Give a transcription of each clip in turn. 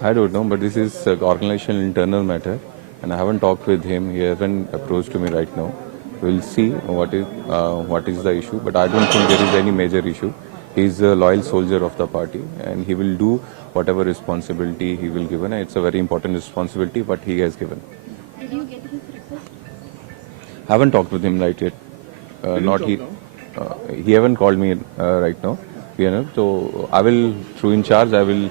I don't know, but this is organization internal matter, and I haven't talked with him. He hasn't approached to me right now. We'll see what is the issue, but I don't think there is any major issue. He's a loyal soldier of the party, and he will do whatever responsibility he will given. And it's a very important responsibility what he has given. Did you get his request? Haven't talked with him right yet. Not he. He haven't called me right now. So I will, through in charge, I will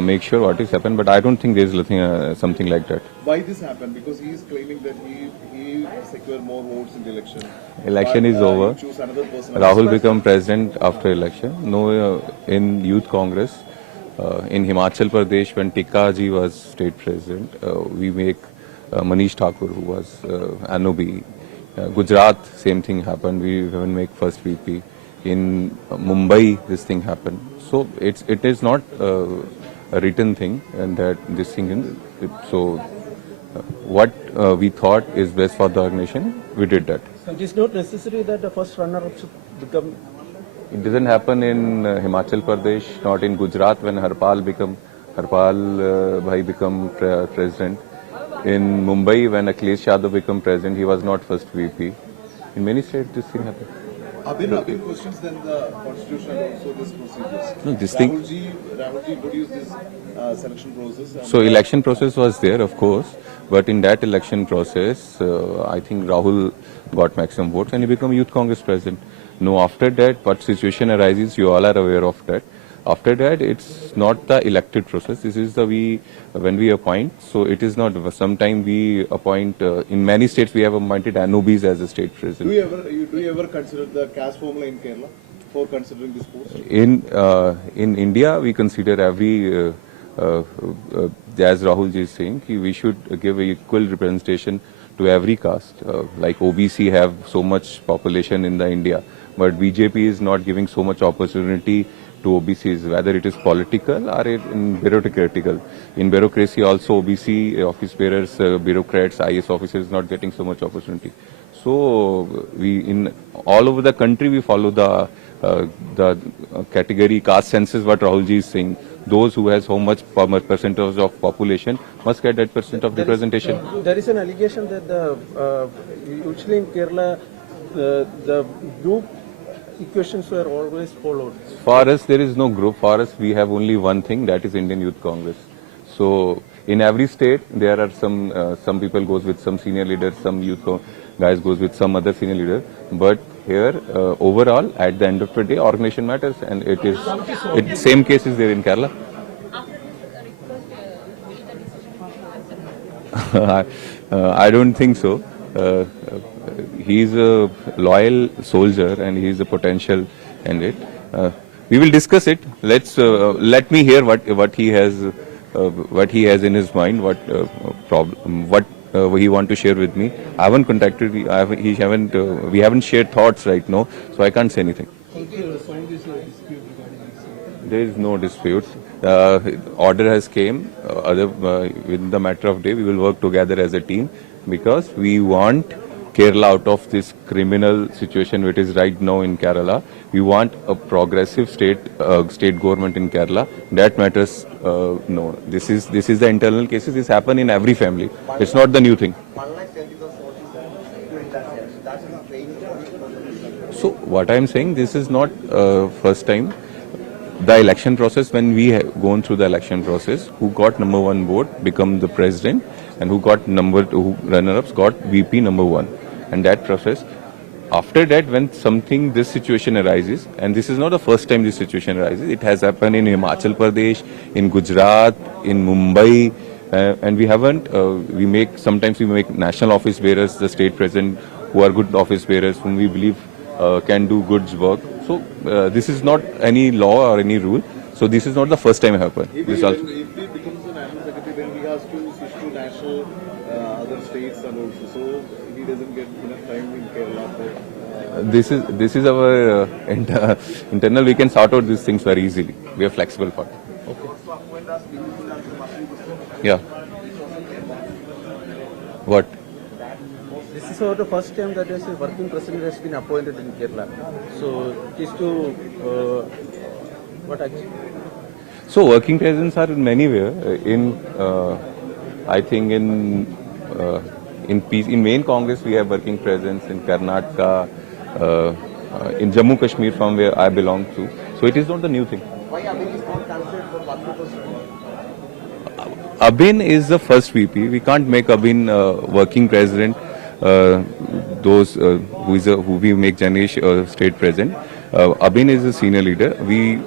make sure what is happened. But I don't think there is nothing, something like that. Why this happened? Because he is claiming that he secured more votes in the election. Election is over. Choose another person. Rahul become president after election. No, in Youth Congress, in Himachal Pradesh, when Tikka ji was state president, we make Manish Thakur, who was Anobi. Gujarat, same thing happened. We even make first VP. In Mumbai, this thing happened. So it is not a written thing, and that this thing is so. What we thought is best for the organization, we did that. It is not necessary that the first runner-up should become. It doesn't happen in Himachal Pradesh, not in Gujarat when Harpal Bhai become president. In Mumbai when Akhilesh Yadav become president, he was not first VP. In many states this thing happened. Abhin questions then the constitution and also this procedures. No, this thing. Rahul ji introduced this selection process. So election process was there, of course, but in that election process, I think Rahul got maximum votes and he became Youth Congress president. No, after that, what situation arises, you all are aware of that. After that, it's not the elected process. This is the when we appoint. So it is not. Sometimes we appoint. In many states, we have appointed Anobis as a state president. Do you ever consider the caste formula in Kerala for considering this post? In India, we consider every. As Rahul ji is saying, we should give equal representation to every caste. Like OBC have so much population in the India, but BJP is not giving so much opportunity to OBCs, whether it is political or in bureaucratical. In bureaucracy also OBC office bearers, bureaucrats, IS officers not getting so much opportunity. So we in all over the country we follow the category caste census what Rahul ji is saying. Those who has so much percentage of population must get that percent of representation. There is an allegation that usually in Kerala the group equations were always followed. For us, there is no group. For us, we have only one thing, that is Indian Youth Congress. So, in every state, there are some people goes with some senior leaders, some guys goes with some other senior leader. But here, overall, at the end of the day, organization matters, and same case is there in Kerala. I don't think so. He's a loyal soldier and he's a potential candidate. We will discuss it. Let me hear what he has in his mind, what he want to share with me. I haven't contacted. We haven't shared thoughts right now, so I can't say anything. There is no dispute. Order has came. Within the matter of day, we will work together as a team because we want Kerala out of this criminal situation which is right now in Kerala. We want a progressive state government in Kerala. That matters. No, this is the internal cases. This happen in every family. It's not the new thing. So what I am saying, this is not first time. The election process, when we have gone through the election process, who got number one vote become the president, and who got runner-ups got VP number one. And that process, after that, when this situation arises, and this is not the first time this situation arises, it has happened in Himachal Pradesh, in Gujarat, in Mumbai, and we haven't, sometimes we make national office bearers, the state president, who are good office bearers, whom we believe can do good work. So this is not any law or any rule. So this is not the first time it happened. If he becomes the national secretary, then he has to switch to national other states and also. So he doesn't get enough time in Kerala for. This is our internal. We can sort out these things very easily. We are flexible for it. Okay. Yeah. What? This is the first time that a working president has been appointed in Kerala. So it is to what actually? So working presence are in many ways. I think in main Congress we have working presence in Karnataka, in Jammu Kashmir from where I belong to. So it is not the new thing. Why Abhin is not cancelled for Bhajpa first? Abhin is the first VP. We can't make Abhin working president. Who we make Janesh state president. Abhin is a senior leader. We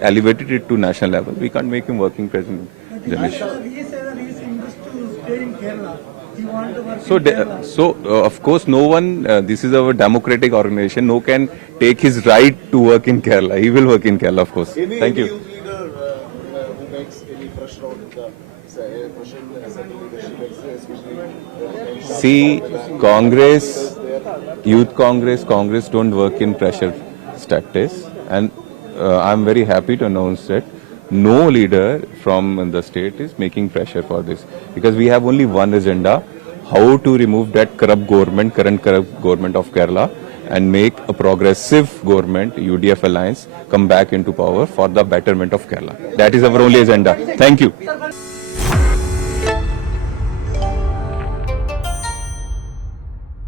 elevated it to national level. We can't make him working president. Janesh. He said that he is interested to stay in Kerala. He wants to work So, in Kerala. of course, no one. This is our democratic organization. No can take his right to work in Kerala. He will work in Kerala, of course. Thank you. Youth leader who makes any pressure on the pressure in the central leadership, especially See, Congress, Youth Congress don't work in pressure tactics, and I'm very happy to announce that no leader from the state is making pressure for this, because we have only one agenda: how to remove that current corrupt government of Kerala, and make a progressive government, UDF alliance, come back into power for the betterment of Kerala. That is our only agenda. Thank you.